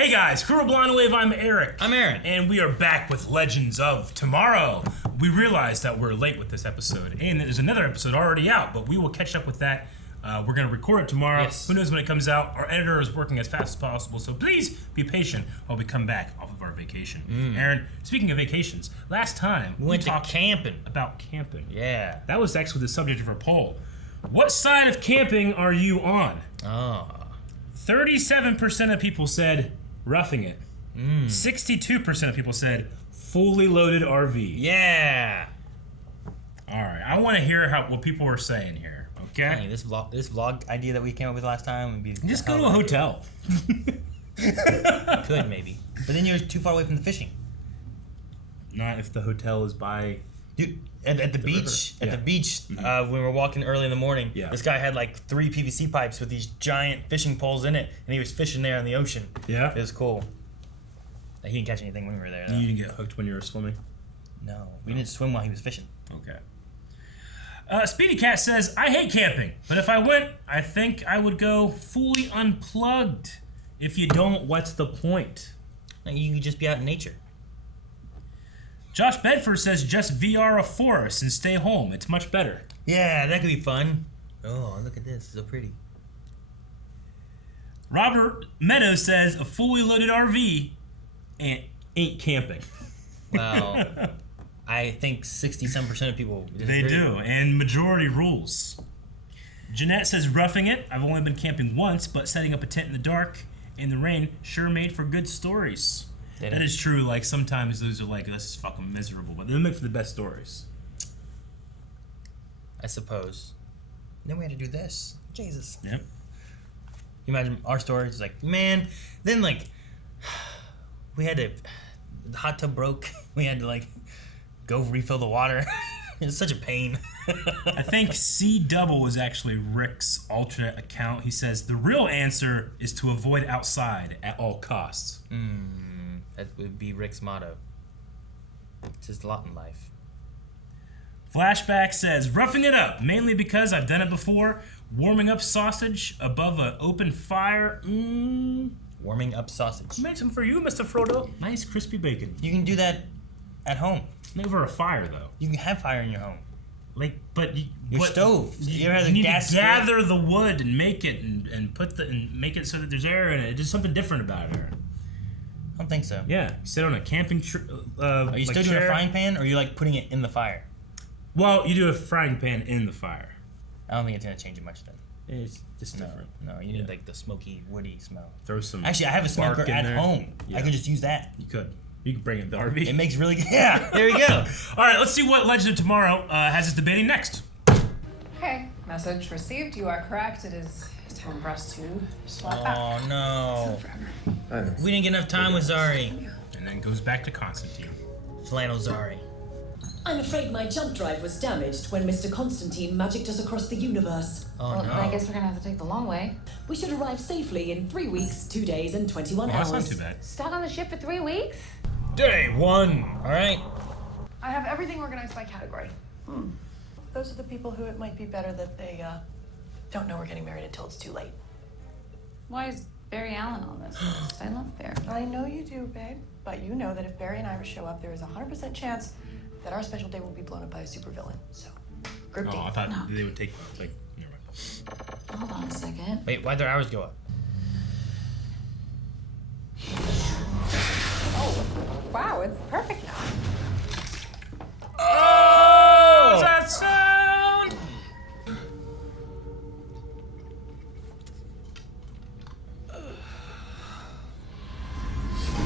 Hey guys, Crew of Blind Wave, I'm Eric. I'm Aaron. And we are back with Legends of Tomorrow. We realized that we're late with this episode, and there's another episode already out, but we will catch up with that. We're going to record it tomorrow. Yes. Who knows when it comes out? Our editor is working as fast as possible, so please be patient while we come back off of our vacation. Aaron, speaking of vacations, last time we went to talked camping. about camping. Yeah. That was actually the subject of our poll. What side of camping are you on? 37% of people said roughing it. 62% of people said fully loaded RV. Yeah. All right, I want to hear what people are saying here. Okay. Hey, this vlog idea that we came up with last time would be Just go to a hotel. Could maybe, but then you're too far away from the fishing. Not if the hotel is by. Dude, at the beach, river. the beach, when we were walking early in the morning, Yeah. this guy had like 3 PVC pipes with these giant fishing poles in it, and he was fishing there in the ocean. Yeah. It was cool. He didn't catch anything when we were there, though. You didn't get hooked when you were swimming. No, we didn't swim while he was fishing. Okay. Speedy Cat says, I hate camping, but if I went, I think I would go fully unplugged. If you don't, what's the point? You could just be out in nature. Josh Bedford says, just VR a forest and stay home. It's much better. Yeah, that could be fun. Oh, look at this. It's so pretty. Robert Meadows says, a fully loaded RV ain't camping. Well, I think 60-some% of people disagree. They do, and majority rules. Jeanette says, roughing it. I've only been camping once, but setting up a tent in the dark in the rain sure made for good stories. That is true. Like, sometimes those are like, this is fucking miserable, but they make for the best stories. I suppose. Then we had to do this. Jesus. Yep. You imagine our stories, like, man, then, like, we had to, the hot tub broke. We had to, like, go refill the water. It's such a pain. I think C-Double is actually Rick's alternate account. He says, the real answer is to avoid outside at all costs. That would be Rick's motto. It's just a lot in life. Flashback says, roughing it up, mainly because I've done it before. Warming up sausage above an open fire. Warming up sausage. Made some for you, Mr. Frodo. Nice crispy bacon. You can do that at home. Made over a fire, though. You can have fire in your home. Like, but Your stove. You need to gather the wood and make it and make it so that there's air in it. There's something different about it, Aaron. I don't think so. Yeah, you sit on a camping Are you still doing a frying pan, or are you like putting it in the fire? Well, you do a frying pan in the fire. I don't think it's gonna change it much then. It's just different. No, you need like the smoky, woody smell. Throw some. Actually, I have a smoker at home. Yeah. I can just use that. You could bring it to the RV. It makes really good. Yeah, there we go. All right, let's see what Legend of Tomorrow has us debating next. Okay, message received. You are correct. It is time for us to swap back. Oh no. We didn't get enough time with Zari. And then goes back to Constantine. Flannel Zari. I'm afraid my jump drive was damaged when Mr. Constantine magicked us across the universe. Oh Well, no. I guess we're gonna have to take the long way. We should arrive safely in 3 weeks, 2 days, and 21 hours. That's not too bad. Stuck on the ship for 3 weeks? Day 1. All right. I have everything organized by category. Those are the people who it might be better that they don't know we're getting married until it's too late. Why is Barry Allen on this list? I love Barry. I know you do, babe, but you know that if Barry and Iris show up, there is a 100% chance that our special day will be blown up by a supervillain. So, group D. Oh, I thought they would take like. Never mind. Hold on a second. Wait, why'd their hours go up? Oh, wow, it's perfect now. Oh, that sound!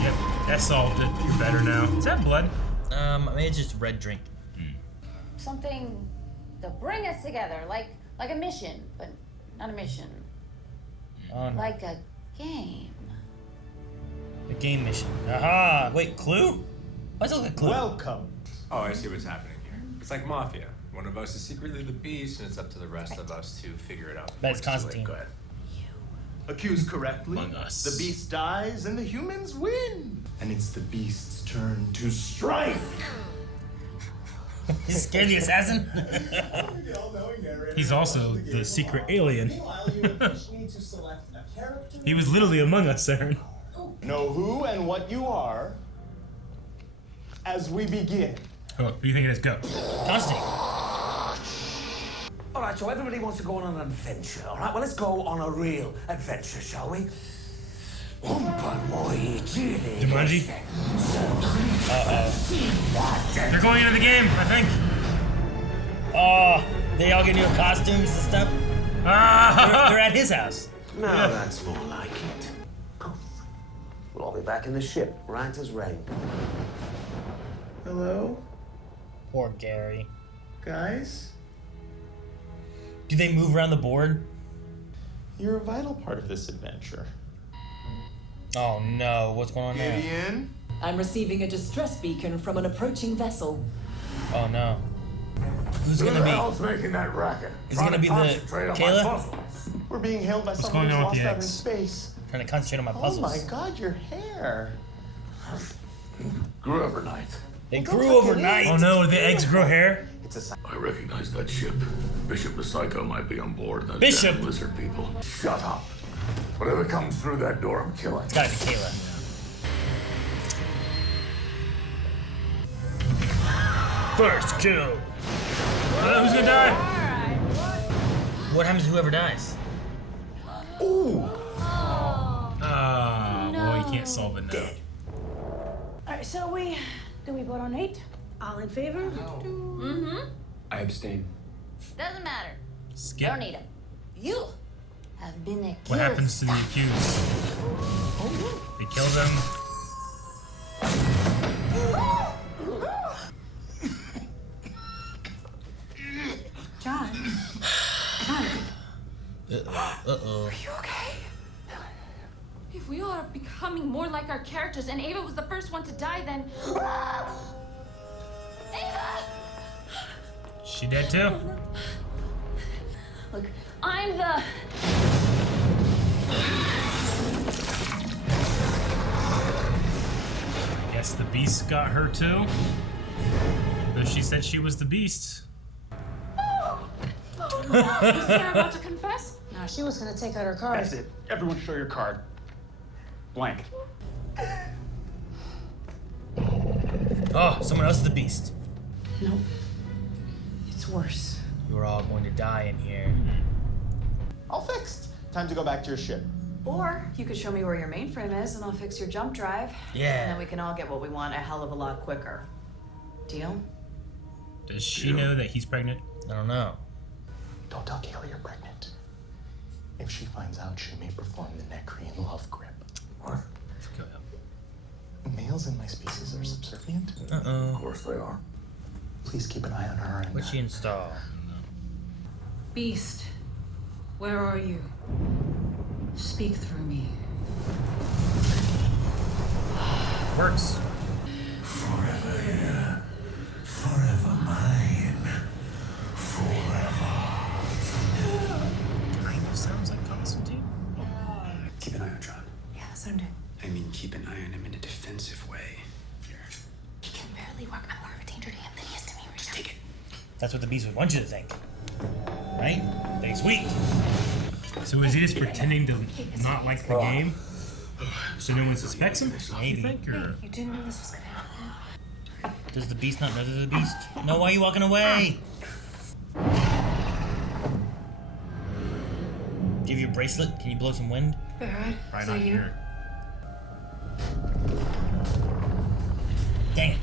Yep, that solved it. You're better now. Is that blood? I mean, it's just red drink. Something to bring us together, like a mission, but not a mission. Oh no. Like a game. The game mission. Aha! Wait, Clue? Why does it look like Clue? Welcome. Oh, I see what's happening here. It's like Mafia. One of us is secretly the beast, and it's up to the rest of us to figure it out. That's before it's too Constantine. late. Go ahead. Accused correctly, Among Us. the beast dies and the humans win. And it's the beast's turn to strike. He's scared the assassin? He's also the secret alien. He was literally among us, Aaron. know who and what you are as we begin. Oh, who do you think it is? Go. Constantine. All right, so everybody wants to go on an adventure. All right, well, let's go on a real adventure, shall we? Jumanji? They're going into the game, I think. Oh, they all get new costumes and stuff. They're at his house. No, that's more like it. Poof. We'll all be back in the ship, right as rain. Hello, Poor Gary. guys? Do they move around the board? You're a vital part of this adventure. Oh no, what's going on there? Gideon? I'm receiving a distress beacon from an approaching vessel. Oh no. Who's Who gonna the be? hell's making that racket? Is it gonna be the Kayla? We're being hailed by What's someone going who's on with lost the out in eggs? space. Trying to concentrate on my Oh puzzles. my god, your hair. Grew overnight. They grew overnight. Oh no, the eggs grow hair? It's a sign. I recognize that ship. Bishop the Psycho might be on board. Those Bishop? damn lizard people. Shut up. Whatever comes through that door, I'm killing. It's gotta be Kayla. First kill. Who's gonna die? What happens to whoever dies? Ooh! Well, you can't solve it now. Alright, so do we vote on 8? All in favor? Mm-hmm. I abstain. Doesn't matter. Skip. Don't need him. You have been accused. What happens to the accused? They kill them. John. Uh-oh. You okay? If we all are becoming more like our characters and Ava was the first one to die, then... Ava! She dead too? Look, I'm the... I guess the beast got her too. Though she said she was the beast. Is Sarah about to confess? No, she was gonna take out her card. That's it. Everyone show your card. Blank. Oh, someone else is the beast. Nope. It's worse. You're all going to die in here. All fixed. Time to go back to your ship. Or you could show me where your mainframe is and I'll fix your jump drive. Yeah. And then we can all get what we want a hell of a lot quicker. Deal? Does she know that he's pregnant? I don't know. Don't tell Kayla you're pregnant. If she finds out, she may perform the Necrean love grip. What? Go. Males in my species are subservient. Uh-oh. Of course they are. Please keep an eye on her and... What'd she install? Beast, where are you? Speak through me. Works. Forever here. Forever mine. Forever. Kind of sounds like Constantine. Keep an eye on John. Yeah, so do. I mean, keep an eye on him in a defensive way. Here. He can barely work. I'm more of a danger to him than he is to me. Just take it. That's what the beast would want you to think. Right? That he's weak. So is he just pretending to not like the game? So no one suspects him? Maybe. You think, or? You didn't know this was gonna happen. Does the beast not know there's a beast? No, why are you walking away? Give you a bracelet? Can you blow some wind? Alright, Right so on you. here. Dang it.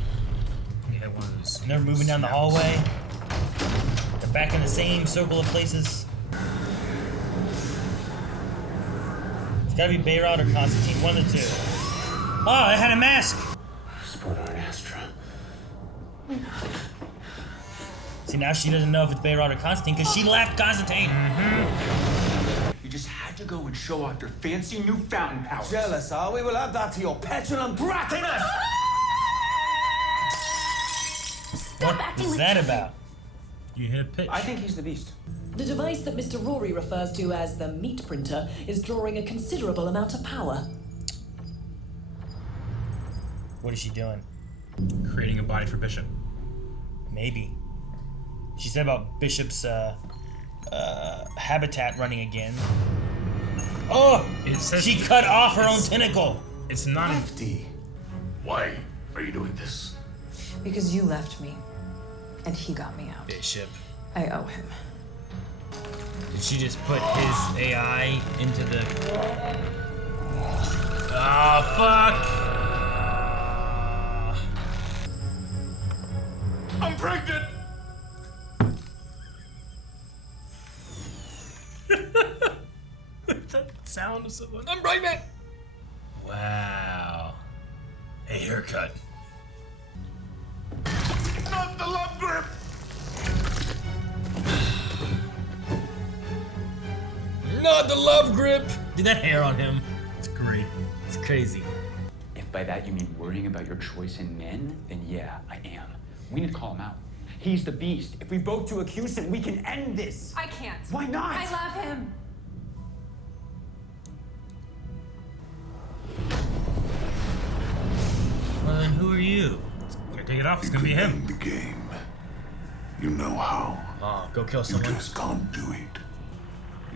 Yeah, one of those. They're moving down the hallway. They're back in the same circle of places. It's gotta be Bayrod or Constantine, one of the two. Oh, it had a mask! Spoiler and Astra. See, now she doesn't know if it's Bayrod or Constantine because she left Constantine. You just had to go and show off your fancy new fountain powers. Jealous, are we? We'll add that to your petulant brattiness! What is that about? You hit pitch. I think he's the beast. The device that Mr. Rory refers to as the meat printer is drawing a considerable amount of power. What is she doing? Creating a body for Bishop. Maybe. She said about Bishop's habitat running again. Oh! It says She cut off her own tentacle! It's not Lefty. Why are you doing this? Because you left me, and he got me out. Bishop. I owe him. Did she just put his AI into the... Oh, fuck! I'm pregnant! That sound of someone. I'm pregnant! Wow. A haircut. Not the love grip! Not the love grip! Dude, that hair on him. It's great. It's crazy. If by that you mean worrying about your choice in men, then yeah, I am. We need to call him out. He's the beast. If we vote to accuse him, we can end this. I can't. Why not? I love him. Well, then who are you? Gotta take it off. It's gonna be him. The game. You know how. Oh, go kill You someone. just can't do it.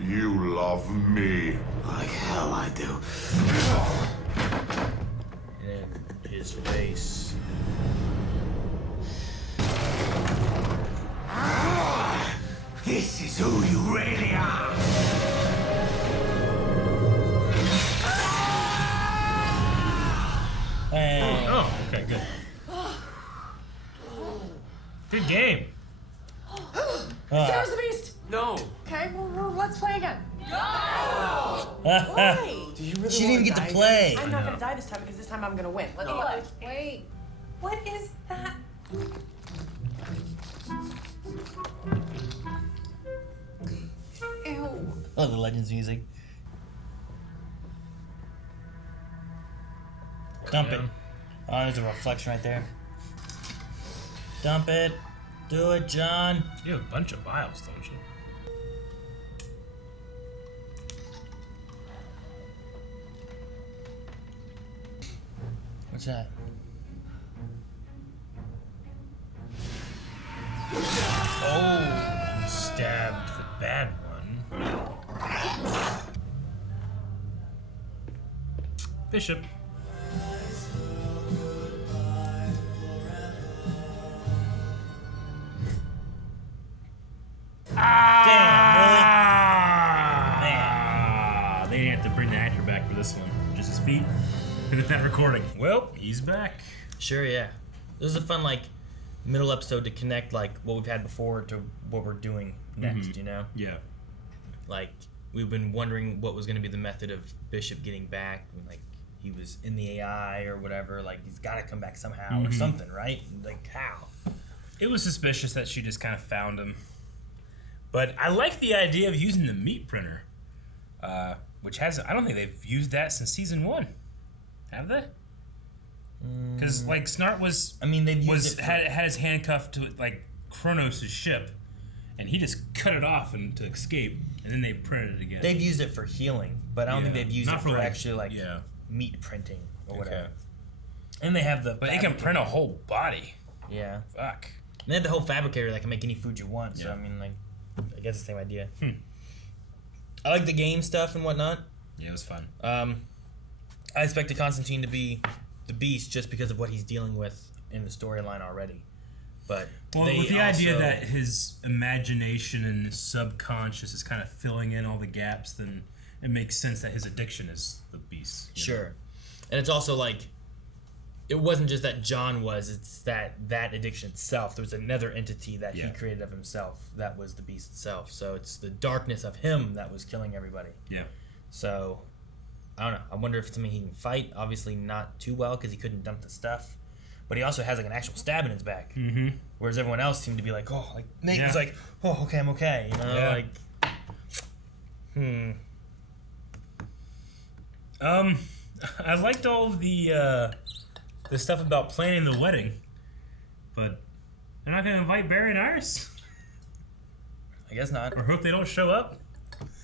You love me. Like hell I do. In his face. This is who you really are. Hey. Oh, okay, good. Good game. Sarah's the beast! No. Okay, well, let's play again. Why? Do you really She didn't even get to play. I'm not gonna die this time because this time I'm gonna win. Let's play. Wait. What is that? Ew. Oh, the Legends music. Dump it. Oh, there's a reflection right there. Dump it. Do it, John. You have a bunch of vials, don't you? What's that? Oh, he stabbed the bad one. Bishop. Damn, They didn't have to bring the actor back for this one. Just his feet. And then that recording. Well, he's back. Sure, yeah. This is a fun, like, middle episode to connect, like, what we've had before to what we're doing next, you know? Yeah. Like, we've been wondering what was going to be the method of Bishop getting back. Like, he was in the AI or whatever. Like, he's got to come back somehow or something, right? Like, how? It was suspicious that she just kind of found him. But I like the idea of using the meat printer, which has, I don't think they've used that since season 1. Have they? Because, like, Snart was, I mean, they've used had his handcuffed to, like, Kronos' ship, and he just cut it off to escape, and then they printed it again. They've used it for healing, but I don't think they've used Not it for like, actually, like, yeah. meat printing or whatever. Okay. And they have the... But it can print a whole body. Yeah. Fuck. And they have the whole fabricator that can make any food you want, so, Yeah. I mean, like, I guess the same idea. I like the game stuff and whatnot. Yeah, it was fun. I expected Constantine to be the beast just because of what he's dealing with in the storyline already. But Well, they with the idea also- that his imagination and his subconscious is kind of filling in all the gaps, then it makes sense that his addiction is the beast. you know? Sure. And it's also like, it wasn't just that John was, it's that addiction itself. There was another entity that he created of himself that was the beast itself. So it's the darkness of him that was killing everybody. Yeah. So, I don't know. I wonder if it's something he can fight. Obviously not too well because he couldn't dump the stuff. But he also has like an actual stab in his back. Mm-hmm. Whereas everyone else seemed to be like, oh, like Nate Yeah. was like, oh, okay, I'm okay. You know, Yeah. like, I liked all of the stuff about planning the wedding, but they're not gonna invite Barry and Iris, I guess not. or hope they don't show up.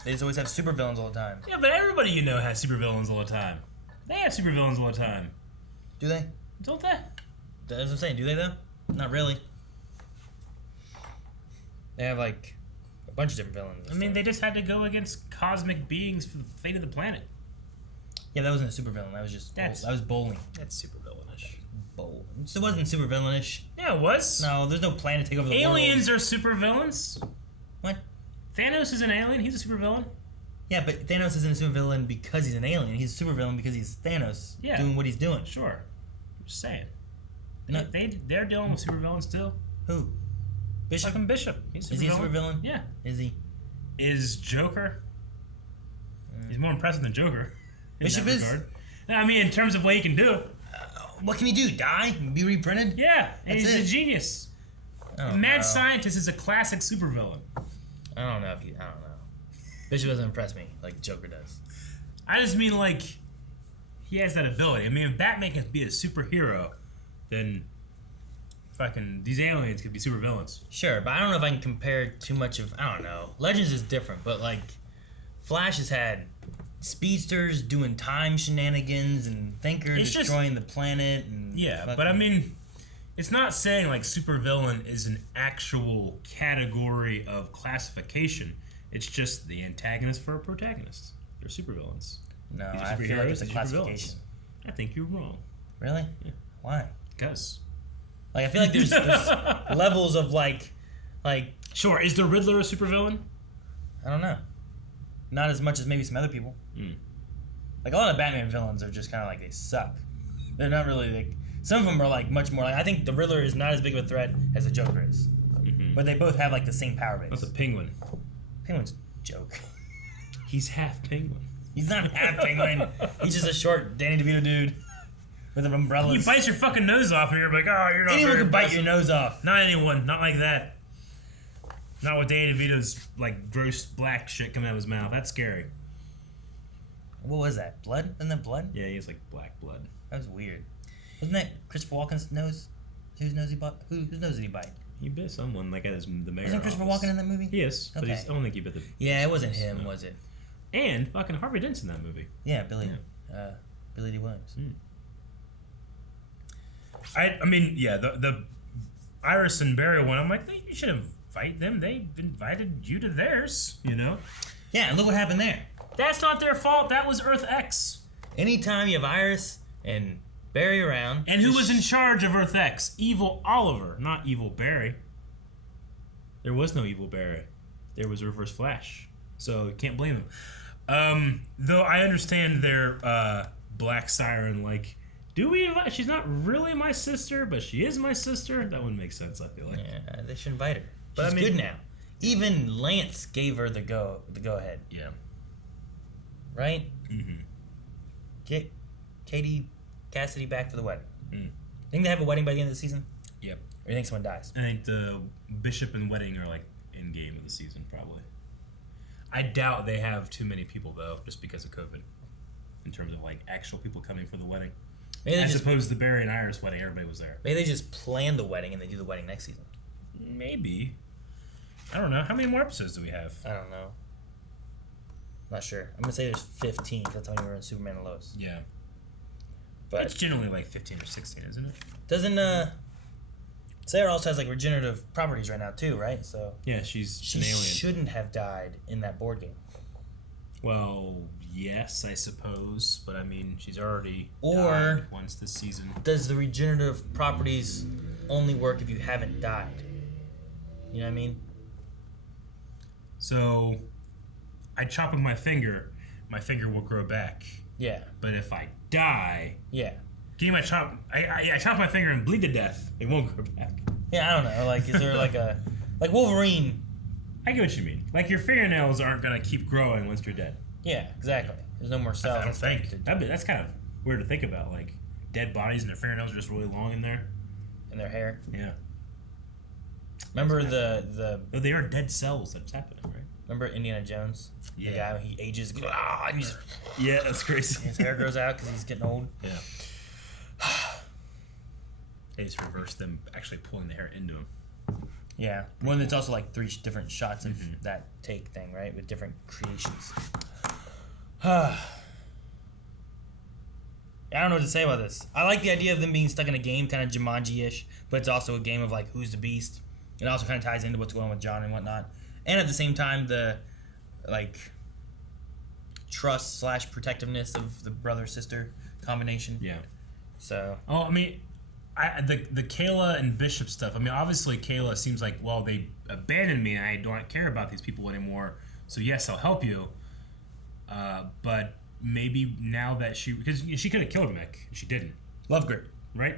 They just always have supervillains all the time. Yeah, but everybody you know has supervillains all the time. They have supervillains all the time, Do they? don't they? That's what I'm saying. Do they though? Not really. They have like a bunch of different villains. I mean, they just had to go against cosmic beings for the fate of the planet. Yeah, that wasn't a supervillain. That was just that was bowling. That's super villainish. Bowling. It wasn't super villainish. Yeah, it was. No, there's no plan to take over the world. Aliens are super villains. What? Thanos is an alien. He's a super villain. Yeah, but Thanos isn't a super villain because he's an alien. He's a super villain because he's Thanos doing what he's doing. Sure. I'm just saying. No. They're dealing with super villains too. Who? Bishop? Fucking Bishop. Is he a super villain? Yeah. Is he? Is Joker? He's more impressive than Joker. Bishop is? I mean, in terms of what he can do. What can he do? Die? Be reprinted? Yeah. And That's he's it. a genius. Oh, Mad Scientist is a classic supervillain. I don't know. Bishop doesn't impress me like Joker does. I just mean, like, he has that ability. I mean, if Batman can be a superhero, then fucking these aliens could be supervillains. Sure, but I don't know if I can compare too much of... I don't know. Legends is different, but, like, Flash has had speedsters doing time shenanigans and Thinker destroying the planet. And yeah, but I mean, it's not saying, like, supervillain is an actual category of classification. It's just the antagonist for a protagonist. They're supervillains. No, These are I feel like it's a superheroes, these are classification. supervillains. I think you're wrong. Really? Yeah. Why? Because. Like, I feel like there's levels of, like... Sure, is the Riddler a supervillain? I don't know. Not as much as maybe some other people. Like, a lot of Batman villains are just kind of like, they suck. They're not really, like... Some of them are, like, much more... Like, I think the Riddler is not as big of a threat as the Joker is. But they both have, like, the same power base. That's a penguin. Penguin's a joke. He's half penguin. He's not half penguin. He's just a short Danny DeVito dude with umbrellas. You bite your fucking nose off and you're like, oh, you're not Anyone very can bite impressive. your nose off. Not anyone. Not like that. Not with Danny DeVito's, like, gross black shit coming out of his mouth. That's scary. What was that? Blood? Isn't that blood? Yeah, he has, like, black blood. That was weird. Wasn't that Christopher Walken's nose? Whose nose he bite? Whose nose did he bite? He bit someone, like, at the mayor Wasn't Christopher office. Walken in that movie? He is, but Okay. I don't think he bit the... Yeah, it wasn't him, was it? And fucking Harvey Dent's in that movie. Yeah, Billy D. Williams. I mean, yeah, the Iris and Barry one, I'm like, you should invite them. They invited you to theirs, you know? Yeah, and look what happened there. That's not their fault. That was Earth X. Anytime you have Iris and Barry around... And who was in charge of Earth X? Evil Oliver, not Evil Barry. There was no Evil Barry. There was Reverse Flash. So you can't blame them. Though I understand their Black Siren, like, do we invite... She's not really my sister, but she is my sister. That wouldn't make sense, I feel like. Yeah, they should invite her. But She's I mean, good now. Even Lance gave her the go ahead. Yeah. Right? Get Katie Cassidy back for the wedding. Think they have a wedding by the end of the season? Yep. Or you think someone dies? I think the Bishop and wedding are, like, in game of the season, probably. I doubt they have too many people, though, just because of COVID. In terms of, like, actual people coming for the wedding. As opposed to the Barry and Iris wedding, everybody was there. Maybe they just plan the wedding and they do the wedding next season. Maybe. I don't know. How many more episodes do we have? I don't know. Not sure. I'm gonna say there's 15 because that's how many were in Superman and Lois. Yeah. But it's generally like 15 or 16, isn't it? Doesn't Sarah also has like regenerative properties right now too, right? So yeah, she's she an alien. Shouldn't have died in that board game. Well, yes, I suppose, but I mean, she's already Or died once this season. Does the regenerative properties only work if you haven't died? You know what I mean? So, I chop with my finger will grow back. Yeah. But if I die, yeah. Give me my chop. I chop my finger and bleed to death. It won't grow back. Yeah, I don't know. Like, is there like a like Wolverine? I get what you mean. Like your fingernails aren't gonna keep growing once you're dead. Yeah, exactly. There's no more cells. I don't think. That's kind of weird to think about. Like dead bodies and their fingernails are just really long in there. And their hair. Yeah. Remember the Oh, they are dead cells that's happening, right? Remember Indiana Jones? Yeah. The guy when he ages. Yeah, that's crazy. His hair grows out because he's getting old. Yeah. They just reverse them actually pulling the hair into him. Yeah. One that's also like 3 different shots of that take thing, right? With different creations. I don't know what to say about this. I like the idea of them being stuck in a game, kind of Jumanji-ish, but it's also a game of like who's the beast. It also kind of ties into what's going on with John and whatnot. And at the same time, the like trust / protectiveness of the brother-sister combination. Yeah. So. Oh, I mean, the Kayla and Bishop stuff. I mean, obviously Kayla seems like, well, they abandoned me and I don't care about these people anymore. So yes, I'll help you. But maybe now that because she could have killed Mick, she didn't. Lovegood, right?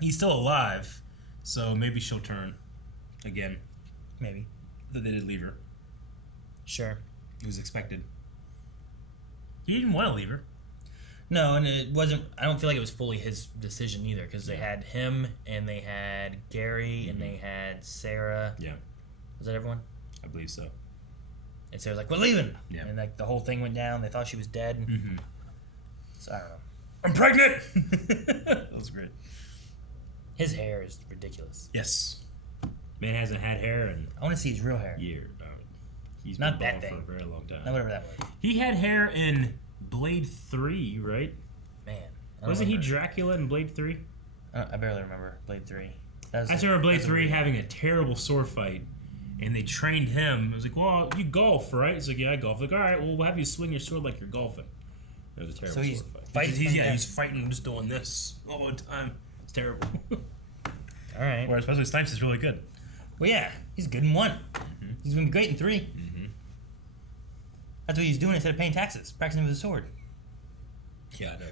He's still alive, so maybe she'll turn again. Maybe. That they did leave her. Sure. It was expected. He didn't want to leave her. No, and it wasn't. I don't feel like it was fully his decision either, because they had him and they had Gary and they had Sarah. Yeah. Was that everyone? I believe so. And Sarah's like, "We're leaving." Yeah. And like the whole thing went down. They thought she was dead. Mm-hmm. So I don't know. I'm pregnant. That was great. His hair is ridiculous. Yes. Man hasn't had hair in. I want to see his real hair. Years. He's not been that bald thing for a very long time. Not whatever that was. He had hair in Blade 3, right? Man. Wasn't he Dracula in Blade 3? I barely remember Blade 3. I just remember Blade 3 having a terrible sword fight, and they trained him. It was like, well, you golf, right? He's like, yeah, I golf. Like, all right, well, we'll have you swing your sword like you're golfing. It was a terrible sword fight. He's fighting just doing this all the time. It's terrible. All right. Whereas Wesley Snipes is really good. Well, yeah, he's good in 1. Mm-hmm. He's gonna be great in 3. Mm-hmm. That's what he's doing instead of paying taxes, practicing with a sword. Yeah, I know,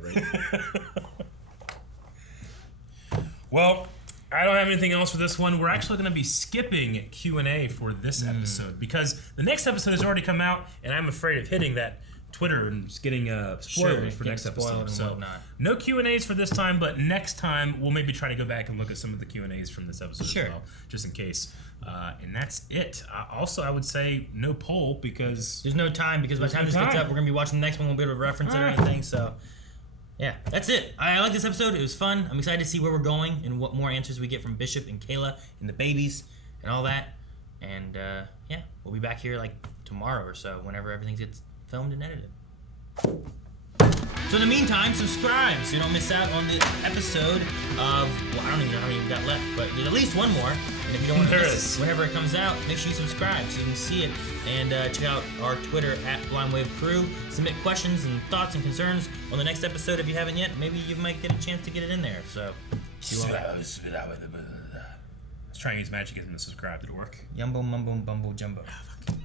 right? Well, I don't have anything else for this one. We're actually going to be skipping Q&A for this episode because the next episode has already come out, and I'm afraid of hitting that Twitter and just getting spoilers for next episode. So no Q&As for this time, but next time we'll maybe try to go back and look at some of the Q&As from this episode as well, just in case. And that's it. Also, I would say no poll because there's no time, because by the time this gets up, we're going to be watching the next one. We'll be able to reference it or anything. So, yeah, that's it. I like this episode. It was fun. I'm excited to see where we're going and what more answers we get from Bishop and Kayla and the babies and all that. And, yeah, we'll be back here like tomorrow or so whenever everything gets filmed and edited. So in the meantime, subscribe so you don't miss out on the episode of, well, I don't even know how many we've got left, but there's at least one more. And if you don't want to miss it whenever it comes out, make sure you subscribe so you can see it. And check out our Twitter at BlindWaveCrew. Submit questions and thoughts and concerns on the next episode if you haven't yet. Maybe you might get a chance to get it in there. So, let's try and use magic to get them to subscribe. Did it work? Yumbo, mumbo, bumbo, jumbo. Oh, fuck.